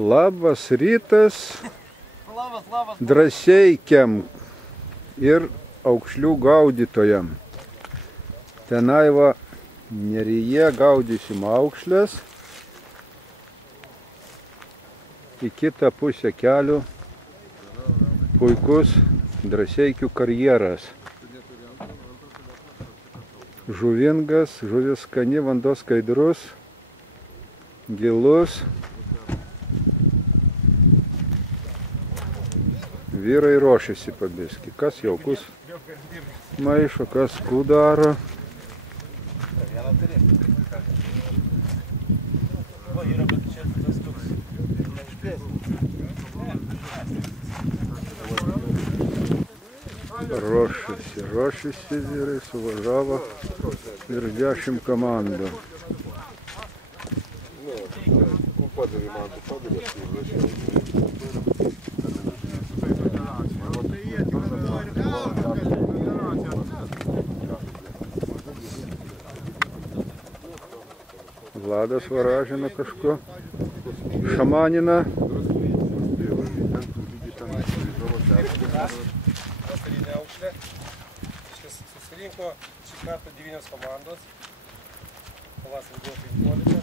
Labas rytas drąseikiam ir aukšlių gaudytojam. Tenai va Neryje gaudysim aukšlės. Į kitą pusę kelio puikus drąseikių karjeras. Žuvingas, žuvis skani, vanduo skaidrus, gilus. Vyrai ruošiasi pabiski. Kas jaukus maišo, kas kūdaro. Ruošiasi vyrai, suvažiavo ir 10 komandų. Vladas varažina kažko, šamanina. Vasarinė aukšlė. Susirinko šį kartą 9 komandos. Pavasarį buvo 15.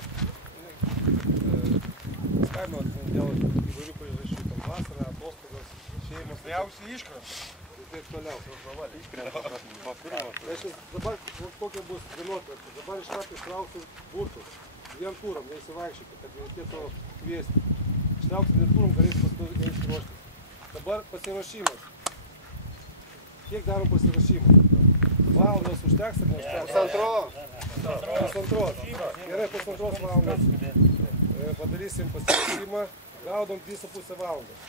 Skaimo dėl įvairių priežasčių, tam vasarą, atostogos, šeimos. Jausiai iškrenta. Ir taip toliau. Dabar kokia bus vienuotvarkė. Dabar iš karto ištrauksiu burtus. 2 turam, neįsivaikščioti, kad reikėtų kviesti. Ištrauksim 2 turam, galės paskui neišsiruoštis. Dabar pasiruošimas. Kiek darom pasiruošimą? Valandos užteks ar neužteks? Pusantros. Gerai, 1,5 valandos. Padarysim pasiruošimą. Gaudom 2,5 valandos.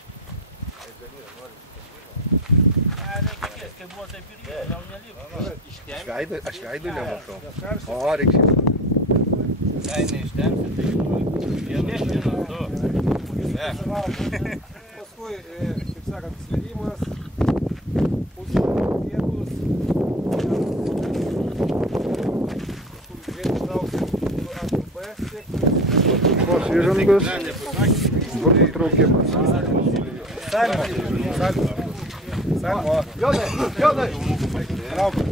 Aš veidu nematau. O, reikščiau. Paskui, kaip sakant, slėdimas, pusė pietus, paskui vėl ištrauksim A-B sektorius. Trumpos įžangos, burtų traukimas. Salmo. Jodai. Traukiam.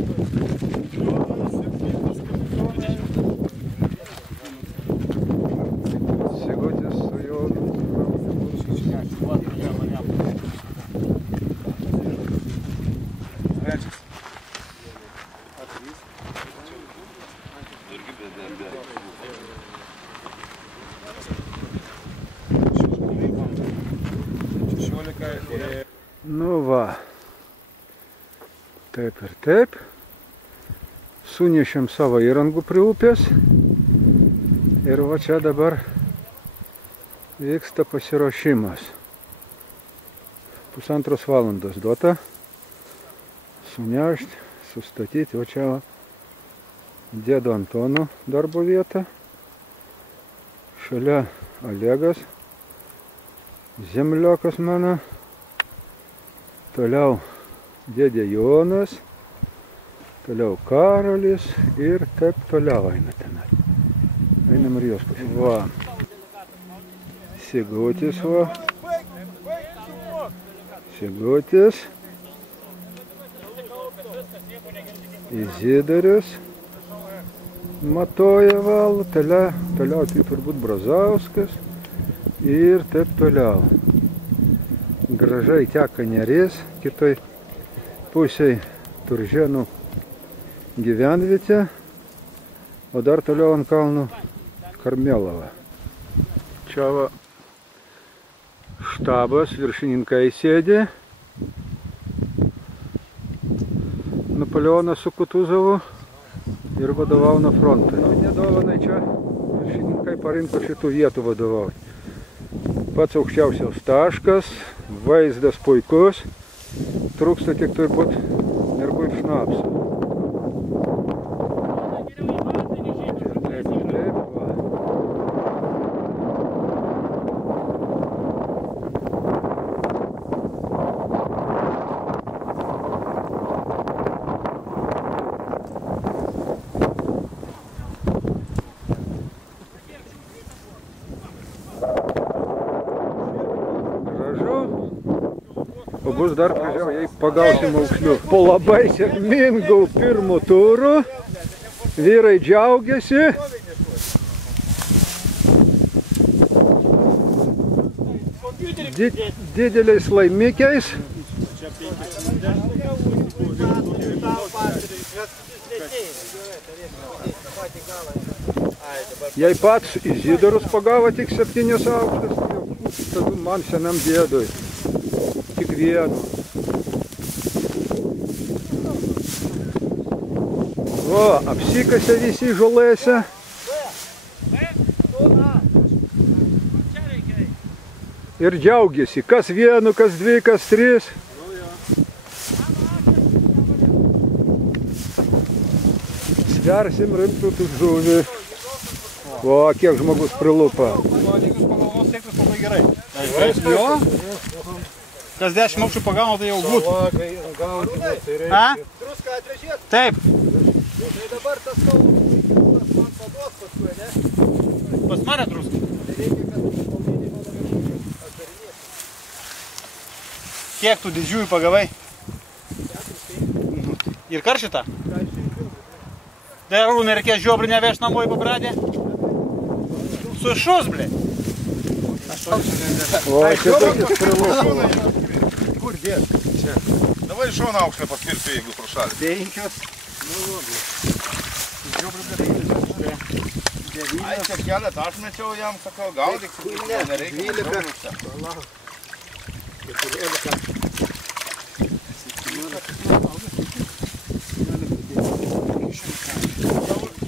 Nu va, taip ir taip. Sunešėm savo įrangų prie upės. Ir va čia dabar vyksta pasiruošimas. 1,5 valandos duota. Sunešti, sustatyti. O čia dėdo Antono darbo vieta. Šalia Olegas, zemliokas mano. Toliau dėdė Jonas, toliau Karolis ir taip toliau eina tenai. Einam ir jos pasiūlyti. Va, Sigutis va. Sigutis. Izidorius. Matoja val. Toliau tai turbūt Brazauskas. Ir taip toliau. Gražai teka Neris, kitoj pusėj Turžėnų gyvenvietė, o dar toliau ant kalnų Karmelava. Čia va štabas, viršininkai sėdi. Napoleonas su Kutuzovu ir vadovauna frontui. Nu, nedovanai čia viršininkai parinko šitų vietų vadovauti. Pats aukščiausias taškas, vaizdas puikus, trūksta tik turbūt nervų ir šnapsų. Taip, va. bus dar gražiau, jei pagausim aukšlių. Po labai sėkmingų pirmų turų vyrai džiaugiasi. Dideliais laimikiais. Jei pats Izidorius pagavo tik 7 aukštas, tad man senam dėdui tik vienu. O, apsikasė visi žolėse. Ir džiaugiasi, kas 1, kas 2, kas 3. Sversim rimtų tų žuvį. O, kiek žmogus prilupa. Jo? Kas 10 aukščių pagauna, tai jau būtų. A? Taip. Tai dabar tas kaulas man paduos paskui, ne? Pas mane druska. Kiek tų didžiųjų pagavai? Ir karšitą? Dar nereikės žiobrį neveš namo į pabradį? Sušus, blė. O, šitokis prilupa. Kur dėt? Čia. Davai šoną aukšlę paskirsiu, jeigu pro šalį. 5. Ai, čia keletą aš mečiau jam, sakau, gaudyk. Ne, nereikia. 12.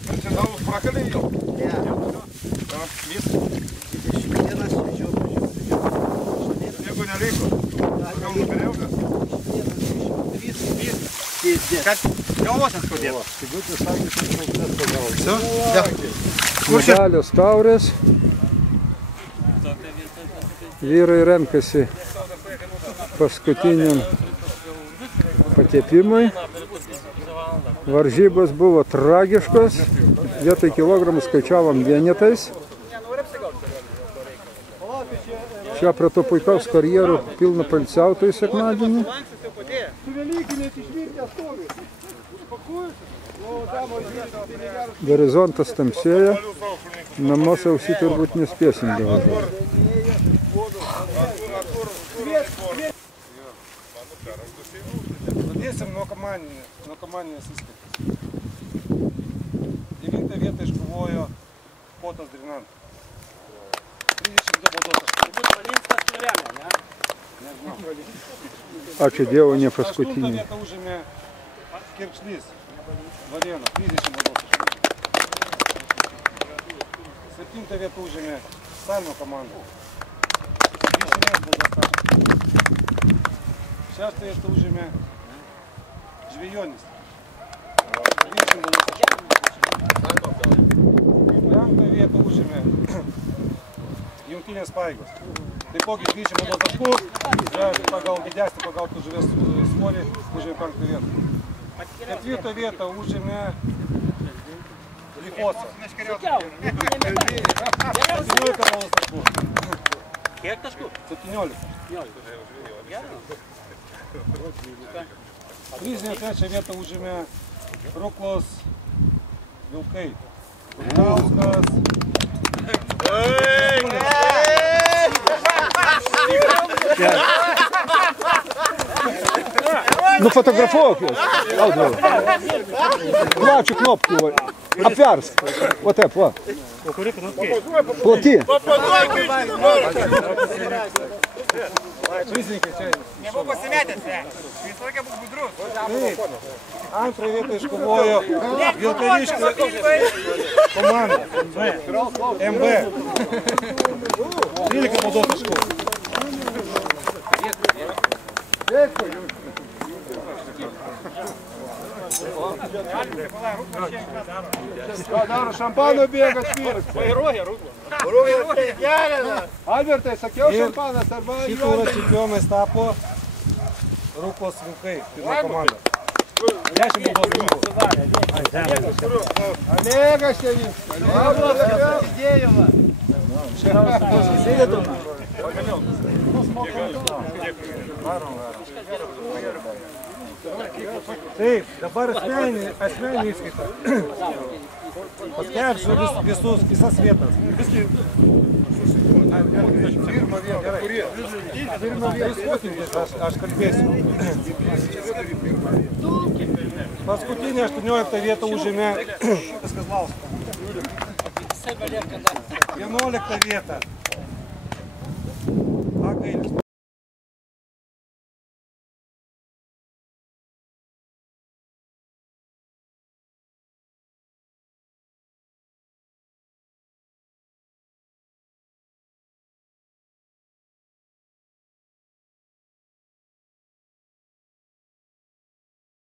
Precedavus prakalį jau? Ne. Vis? 21 žiūrėjau. Jeigu neliko, gal nupirėjau? Kad galvosės kodėl. Medalios taurės. Vyrai renkasi paskutiniam patepimui. Varžybos buvo tragiškos. Vietoj kilogramų skaičiavom vienetais. Čia prie to puikaus karjerų pilna poilsiautojų sekmadienį. Horizontas tamsėja. Namuose ausi turbūt nespėsim davažiuoti. Pradėsim nuo komandinės įskaitos. 9 vietą iškovojo Potas Drinant. 32 baudos. Ačiū Dievui, ne paskutinį. 8 vietą užėmė Kirkšnys. Varėna, 30 baudos. 7 vietą užėmė Salmo komanda. 21 baudos. 6 vietą užėmė Žvejonis. 20 baudos. 5 vietą užėmė Jungtinės pajėgos. Taipogi 20 baudos taškų, pagal didesnį pagautų žuvės svorį užėmė 5 vietą. 4 vietą užėmė Lifosa. 17 baudos taškų. Kiek taškų? 17. Prizinę 3 vietą užėmė Ruklos Vilkai. Kurtauskas. Nufotografuok juos. Plačių knopkių. Apversk. O taip, va. Plati. Prizininkai čia. Nebuvo pasimetęs, vis laikė bus budrus. Antrą vietą iškovojo Vilkaviškio komanda. MB. 13 baudos taškų. Ką daro, šampano bėga spirk. Vairuoja Ruklo. Albertai, sakiau šampanas arba... Šį turą čempionais tapo Ruklos Vilkai, pirma komanda. 10 baudos taškų. Olegas čia vyksta. Taip, dabar asmeninė įskaita. Paskelbsiu visas vietas. Pirmą vietą, kurie? Pirmą vietą, aš kalbėsiu. Paskutinė 18 vietą užėmė 11 vietą.